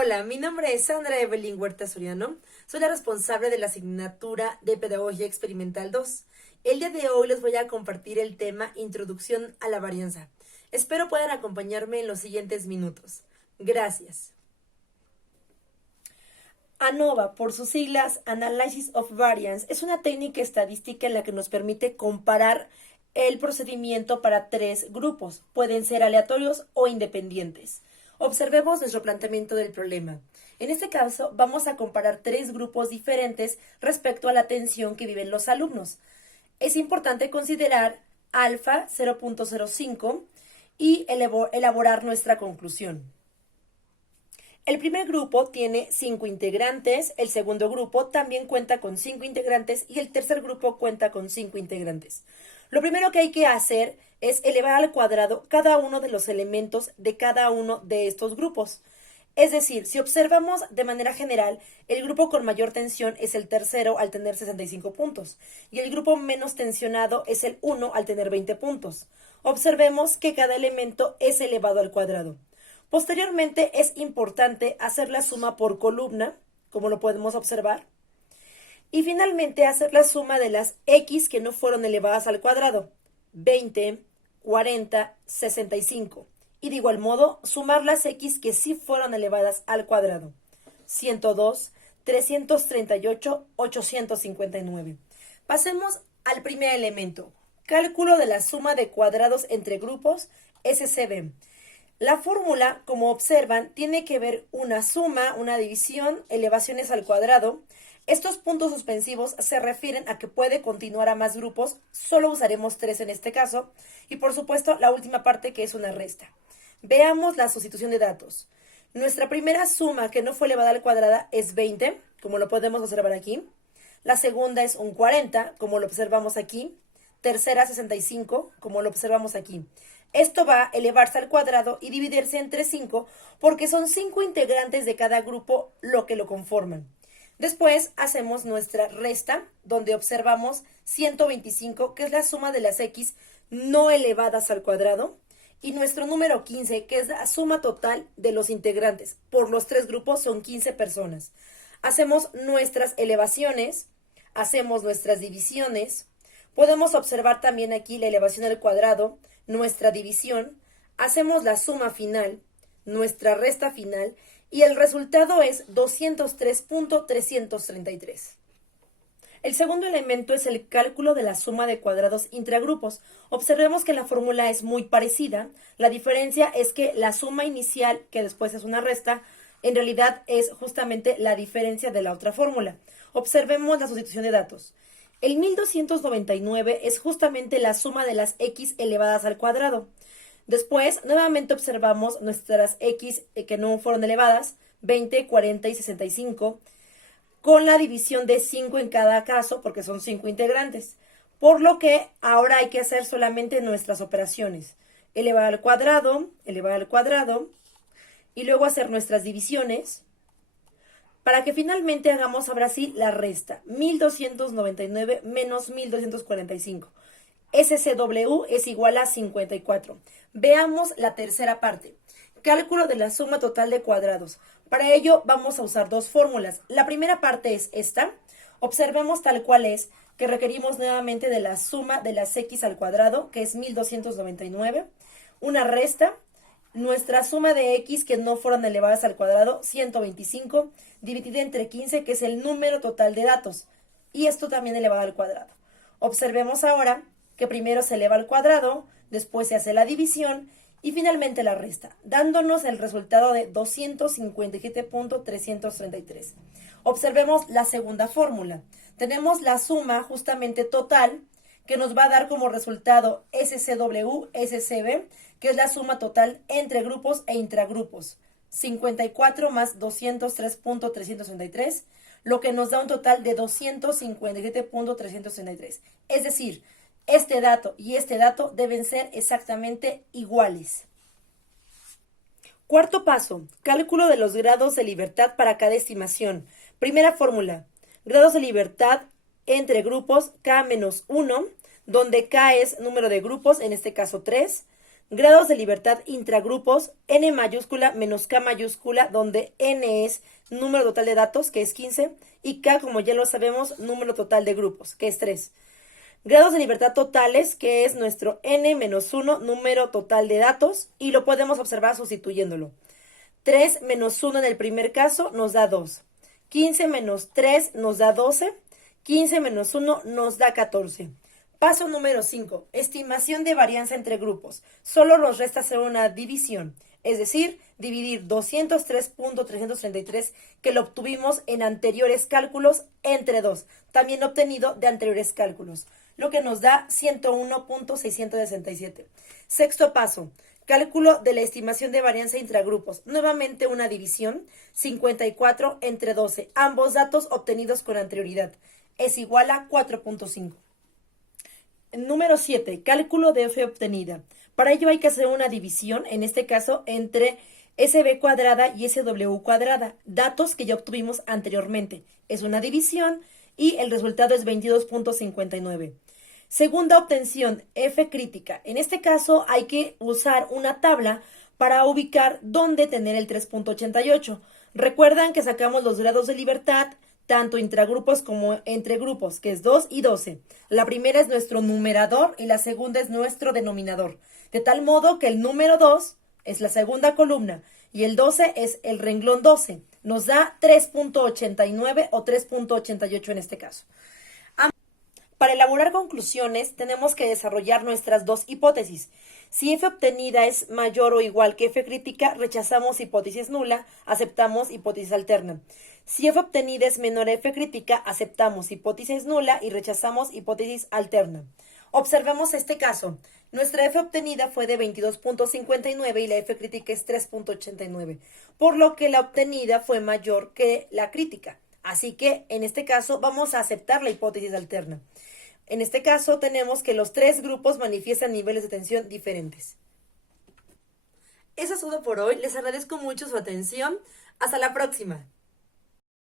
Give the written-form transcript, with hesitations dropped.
Hola, mi nombre es Sandra Evelyn Huerta Soriano. Soy la responsable de la asignatura de Pedagogía Experimental 2. El día de hoy les voy a compartir el tema Introducción a la varianza. Espero puedan acompañarme en los siguientes minutos. Gracias. ANOVA, por sus siglas Analysis of Variance, es una técnica estadística en la que nos permite comparar el procedimiento para tres grupos. Pueden ser aleatorios o independientes. Observemos nuestro planteamiento del problema. En este caso, vamos a comparar tres grupos diferentes respecto a la atención que viven los alumnos. Es importante considerar alfa 0.05 y elaborar nuestra conclusión. El primer grupo tiene 5 integrantes, el segundo grupo también cuenta con 5 integrantes y el tercer grupo cuenta con 5 integrantes. Lo primero que hay que hacer es elevar al cuadrado cada uno de los elementos de cada uno de estos grupos. Es decir, si observamos de manera general, el grupo con mayor tensión es el tercero al tener 65 puntos y el grupo menos tensionado es el 1 al tener 20 puntos. Observemos que cada elemento es elevado al cuadrado. Posteriormente es importante hacer la suma por columna, como lo podemos observar, y finalmente hacer la suma de las x que no fueron elevadas al cuadrado, 20, 40, 65. Y de igual modo, sumar las x que sí fueron elevadas al cuadrado, 102, 338, 859. Pasemos al primer elemento, cálculo de la suma de cuadrados entre grupos, SCB. La fórmula, como observan, tiene que ver una suma, una división, elevaciones al cuadrado. Estos puntos suspensivos se refieren a que puede continuar a más grupos, solo usaremos 3 en este caso, y por supuesto la última parte que es una resta. Veamos la sustitución de datos. Nuestra primera suma que no fue elevada al cuadrado es 20, como lo podemos observar aquí. La segunda es un 40, como lo observamos aquí. Tercera 65, como lo observamos aquí. Esto va a elevarse al cuadrado y dividirse entre 5 porque son 5 integrantes de cada grupo lo que lo conforman. Después hacemos nuestra resta donde observamos 125 que es la suma de las x no elevadas al cuadrado y nuestro número 15 que es la suma total de los integrantes. Por los tres grupos son 15 personas. Hacemos nuestras elevaciones, hacemos nuestras divisiones. Podemos observar también aquí la elevación al cuadrado, nuestra división, hacemos la suma final, nuestra resta final, y el resultado es 203.333. El segundo elemento es el cálculo de la suma de cuadrados intragrupos. Observemos que la fórmula es muy parecida. La diferencia es que la suma inicial, que después es una resta, en realidad es justamente la diferencia de la otra fórmula. Observemos la sustitución de datos. El 1299 es justamente la suma de las x elevadas al cuadrado. Después, nuevamente observamos nuestras x que no fueron elevadas, 20, 40 y 65, con la división de 5 en cada caso, porque son 5 integrantes. Por lo que ahora hay que hacer solamente nuestras operaciones. Elevar al cuadrado, y luego hacer nuestras divisiones, para que finalmente hagamos ahora sí la resta, 1299 menos 1245. SCW es igual a 54. Veamos la tercera parte, cálculo de la suma total de cuadrados. Para ello vamos a usar dos fórmulas. La primera parte es esta. Observemos tal cual es que requerimos nuevamente de la suma de las x al cuadrado, que es 1299, una resta, nuestra suma de x que no fueron elevadas al cuadrado, 125, dividida entre 15, que es el número total de datos. Y esto también elevado al cuadrado. Observemos ahora que primero se eleva al cuadrado, después se hace la división y finalmente la resta, dándonos el resultado de 257.333. Observemos la segunda fórmula. Tenemos la suma justamente total que nos va a dar como resultado SCW, SCB, que es la suma total entre grupos e intragrupos. 54 más 203.333, lo que nos da un total de 257.333. Es decir, este dato y este dato deben ser exactamente iguales. Cuarto paso, cálculo de los grados de libertad para cada estimación. Primera fórmula, grados de libertad entre grupos K-1, donde K es número de grupos, en este caso 3. Grados de libertad intragrupos, N mayúscula menos K mayúscula, donde N es número total de datos, que es 15, y K, como ya lo sabemos, número total de grupos, que es 3. Grados de libertad totales, que es nuestro N menos 1, número total de datos, y lo podemos observar sustituyéndolo. 3 menos 1 en el primer caso nos da 2. 15 menos 3 nos da 12. 15 menos 1 nos da 14. Paso número 5. Estimación de varianza entre grupos. Solo nos resta hacer una división, es decir, dividir 203.333 que lo obtuvimos en anteriores cálculos entre 2, también obtenido de anteriores cálculos, lo que nos da 101.667. Sexto paso. Cálculo de la estimación de varianza intragrupos. Nuevamente una división, 54 entre 12. Ambos datos obtenidos con anterioridad. Es igual a 4.5. Número 7. Cálculo de F obtenida. Para ello hay que hacer una división, en este caso, entre SB cuadrada y SW cuadrada, datos que ya obtuvimos anteriormente. Es una división y el resultado es 22.59. Segunda obtención, F crítica. En este caso hay que usar una tabla para ubicar dónde tener el 3.88. Recuerdan que sacamos los grados de libertad, tanto intragrupos como entre grupos, que es 2 y 12. La primera es nuestro numerador y la segunda es nuestro denominador. De tal modo que el número 2 es la segunda columna y el 12 es el renglón 12. Nos da 3.89 o 3.88 en este caso. Para elaborar conclusiones, tenemos que desarrollar nuestras dos hipótesis. Si F obtenida es mayor o igual que F crítica, rechazamos hipótesis nula, aceptamos hipótesis alterna. Si F obtenida es menor a F crítica, aceptamos hipótesis nula y rechazamos hipótesis alterna. Observemos este caso. Nuestra F obtenida fue de 22.59 y la F crítica es 3.89, por lo que la obtenida fue mayor que la crítica. Así que, en este caso, vamos a aceptar la hipótesis alterna. En este caso, tenemos que los tres grupos manifiestan niveles de tensión diferentes. Eso es todo por hoy. Les agradezco mucho su atención. Hasta la próxima.